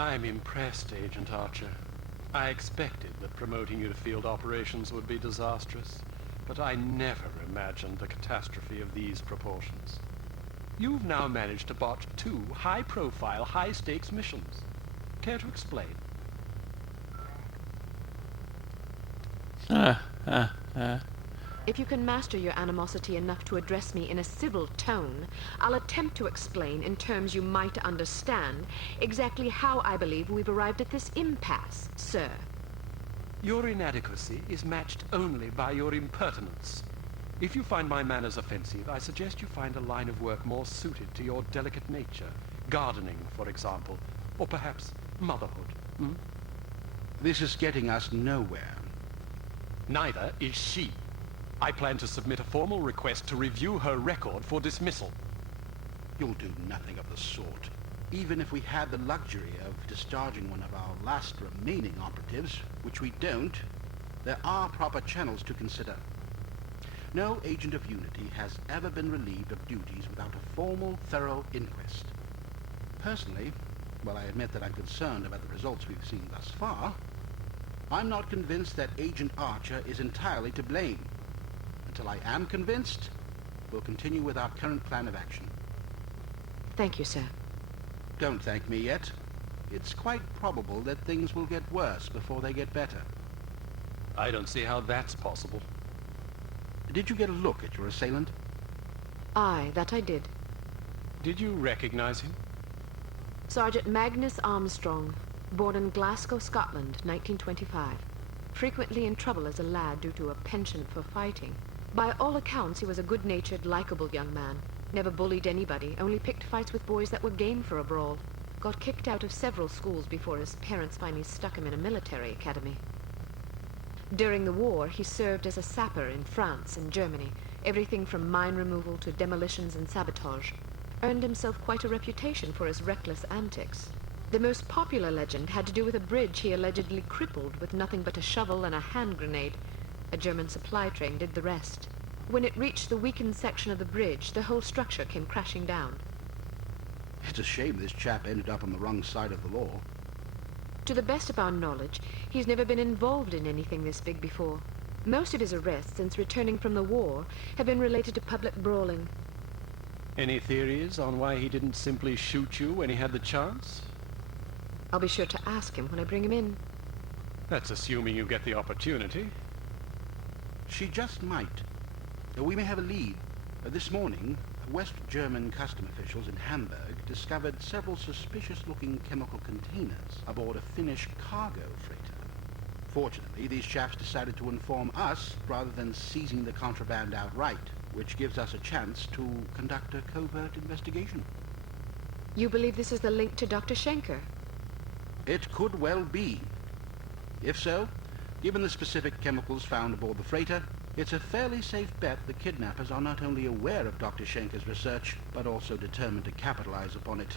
I'm impressed, Agent Archer. I expected that promoting you to field operations would be disastrous, but I never imagined the catastrophe of these proportions. You've now managed to botch 2 high-profile, high-stakes missions. Care to explain? If you can master your animosity enough to address me in a civil tone, I'll attempt to explain in terms you might understand exactly how I believe we've arrived at this impasse, sir. Your inadequacy is matched only by your impertinence. If you find my manners offensive, I suggest you find a line of work more suited to your delicate nature. Gardening, for example, or perhaps motherhood. This is getting us nowhere. Neither is she. I plan to submit a formal request to review her record for dismissal. You'll do nothing of the sort. Even if we had the luxury of discharging one of our last remaining operatives, which we don't, there are proper channels to consider. No agent of Unity has ever been relieved of duties without a formal, thorough inquest. Personally, while I admit that I'm concerned about the results we've seen thus far, I'm not convinced that Agent Archer is entirely to blame. Until I am convinced, we'll continue with our current plan of action. Thank you, sir. Don't thank me yet. It's quite probable that things will get worse before they get better. I don't see how that's possible. Did you get a look at your assailant? Aye, that I did. Did you recognize him? Sergeant Magnus Armstrong, born in Glasgow, Scotland, 1925. Frequently in trouble as a lad due to a penchant for fighting. By all accounts, he was a good-natured, likable young man. Never bullied anybody, only picked fights with boys that were game for a brawl. Got kicked out of several schools before his parents finally stuck him in a military academy. During the war, he served as a sapper in France and Germany, everything from mine removal to demolitions and sabotage. Earned himself quite a reputation for his reckless antics. The most popular legend had to do with a bridge he allegedly crippled with nothing but a shovel and a hand grenade. A German supply train did the rest. When it reached the weakened section of the bridge, the whole structure came crashing down. It's a shame this chap ended up on the wrong side of the law. To the best of our knowledge, he's never been involved in anything this big before. Most of his arrests since returning from the war have been related to public brawling. Any theories on why he didn't simply shoot you when he had the chance? I'll be sure to ask him when I bring him in. That's assuming you get the opportunity. She just might. We may have a lead. This morning, West German custom officials in Hamburg discovered several suspicious-looking chemical containers aboard a Finnish cargo freighter. Fortunately, these chaps decided to inform us rather than seizing the contraband outright, which gives us a chance to conduct a covert investigation. You believe this is the link to Dr. Schenker? It could well be. If so, given the specific chemicals found aboard the freighter, it's a fairly safe bet the kidnappers are not only aware of Dr. Schenker's research, but also determined to capitalize upon it.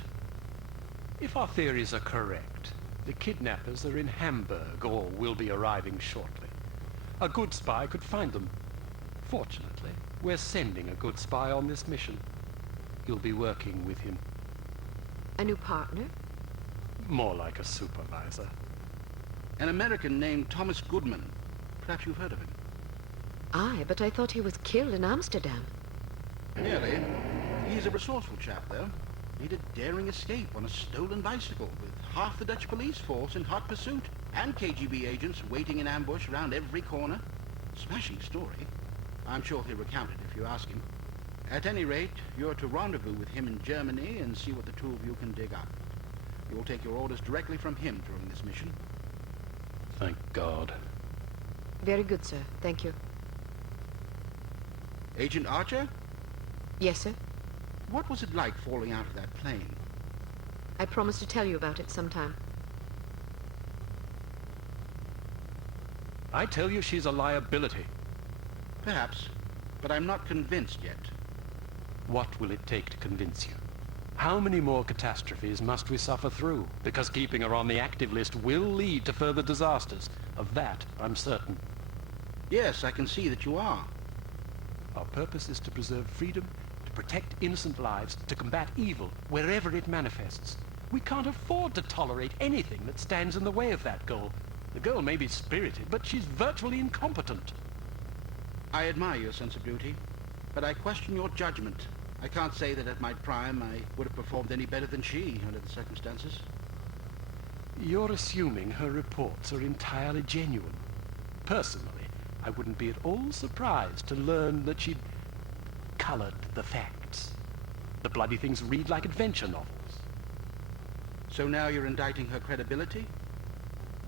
If our theories are correct, the kidnappers are in Hamburg or will be arriving shortly. A good spy could find them. Fortunately, we're sending a good spy on this mission. You'll be working with him. A new partner? More like a supervisor. An American named Thomas Goodman. Perhaps you've heard of him. Aye, but I thought he was killed in Amsterdam. Nearly. He's a resourceful chap, though. Made a daring escape on a stolen bicycle with half the Dutch police force in hot pursuit and KGB agents waiting in ambush around every corner. Smashing story. I'm sure he'll recount it if you ask him. At any rate, you're to rendezvous with him in Germany and see what the two of you can dig up. You will take your orders directly from him during this mission. Thank God. Very good, sir. Thank you. Agent Archer? Yes, sir. What was it like falling out of that plane? I promise to tell you about it sometime. I tell you she's a liability. Perhaps, but I'm not convinced yet. What will it take to convince you? How many more catastrophes must we suffer through? Because keeping her on the active list will lead to further disasters. Of that, I'm certain. Yes, I can see that you are. Our purpose is to preserve freedom, to protect innocent lives, to combat evil wherever it manifests. We can't afford to tolerate anything that stands in the way of that goal. The girl may be spirited, but she's virtually incompetent. I admire your sense of duty, but I question your judgment. I can't say that at my prime I would have performed any better than she under the circumstances. You're assuming her reports are entirely genuine. Personally, I wouldn't be at all surprised to learn that she'd colored the facts. The bloody things read like adventure novels. So now you're indicting her credibility?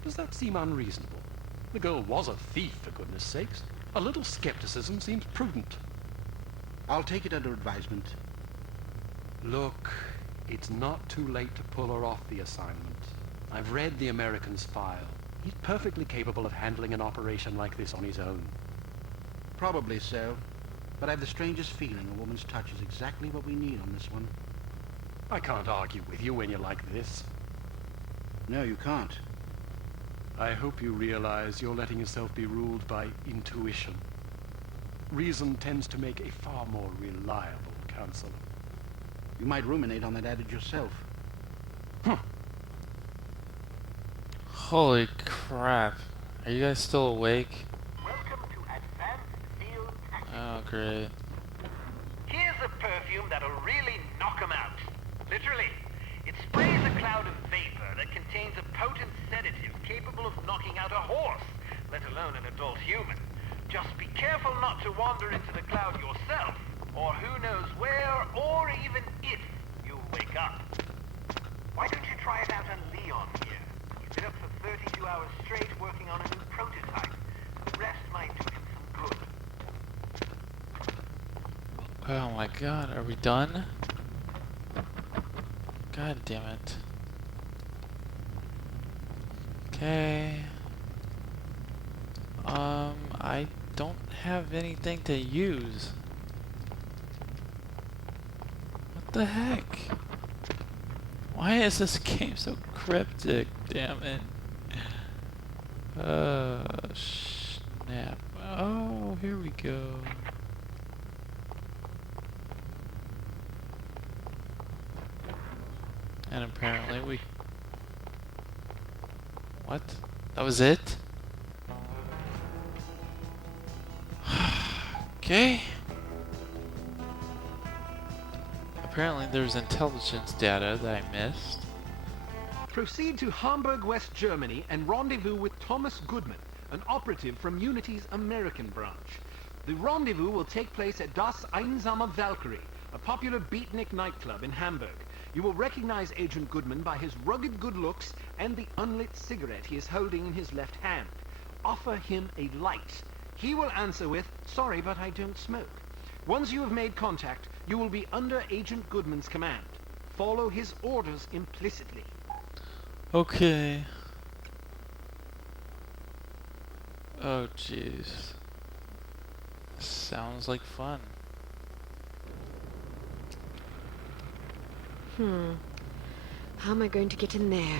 Does that seem unreasonable? The girl was a thief, for goodness sakes. A little skepticism seems prudent. I'll take it under advisement. Look, it's not too late to pull her off the assignment. I've read the American's file. He's perfectly capable of handling an operation like this on his own. Probably so, but I have the strangest feeling a woman's touch is exactly what we need on this one. I can't argue with you when you're like this. No, you can't. I hope you realize you're letting yourself be ruled by intuition. Reason tends to make a far more reliable counselor. You might ruminate on that adage yourself. Holy crap. Are you guys still awake? Welcome to Advanced Field Tactics. Oh, great. Here's a perfume that'll really knock 'em out. Literally. It sprays a cloud of vapor that contains a potent sedative capable of knocking out a horse, let alone an adult human. Just be careful not to wander into the cloud yourself, or who knows where, or even if you'll wake up. Why don't you try it out on Leon here? He's been up for 32 hours straight working on a new prototype. The rest might do him some good. Oh my god, are we done? God damn it. Okay. I don't have anything to use. What the heck? Why is this game so cryptic? Damn it. Snap. Oh, here we go. And apparently we... What? That was it? Okay. Apparently there's intelligence data that I missed. Proceed to Hamburg, West Germany, and rendezvous with Thomas Goodman, an operative from Unity's American branch. The rendezvous will take place at Das Einsame Valkyrie, a popular beatnik nightclub in Hamburg. You will recognize Agent Goodman by his rugged good looks and the unlit cigarette he is holding in his left hand. Offer him a light. He will answer with, "Sorry, but I don't smoke." Once you have made contact, you will be under Agent Goodman's command. Follow his orders implicitly. Okay. Oh jeez. Sounds like fun. How am I going to get in there?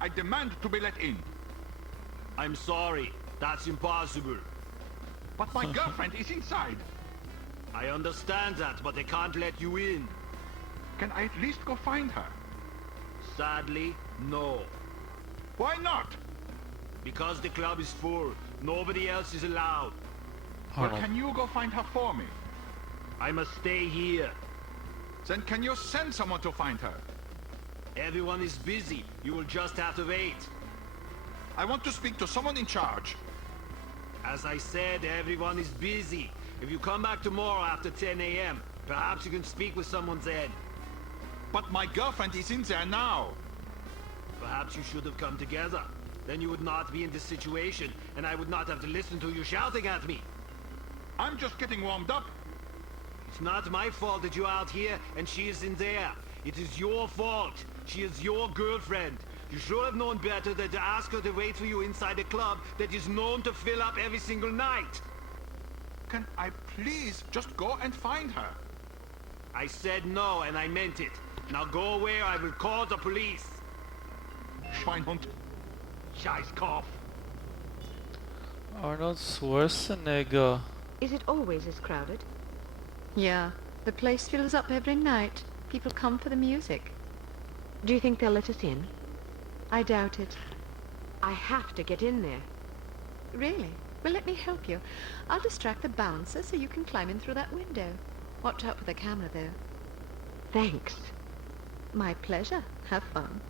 I demand to be let in. I'm sorry, that's impossible. But my girlfriend is inside. I understand that, but they can't let you in. Can I at least go find her? Sadly, no. Why not? Because the club is full. Nobody else is allowed. Well, Arnold. can you go find her for me? I must stay here. Then can you send someone to find her? Everyone is busy. You will just have to wait. I want to speak to someone in charge. As I said, everyone is busy. If you come back tomorrow after 10 a.m., perhaps you can speak with someone then. But my girlfriend is in there now. Perhaps you should have come together. Then you would not be in this situation, and I would not have to listen to you shouting at me. I'm just getting warmed up. It's not my fault that you're out here and she is in there. It is your fault. She is your girlfriend. You should have known better than to ask her to wait for you inside a club that is known to fill up every single night. Can I please just go and find her? I said no, and I meant it. Now go away or I will call the police. Schweinhund. Scheißkopf. Arnold Schwarzenegger. Is it always as crowded? Yeah, the place fills up every night. People come for the music. Do you think they'll let us in? I doubt it. I have to get in there. Really? Well, let me help you. I'll distract the bouncer so you can climb in through that window. Watch out for the camera, though. Thanks. My pleasure. Have fun.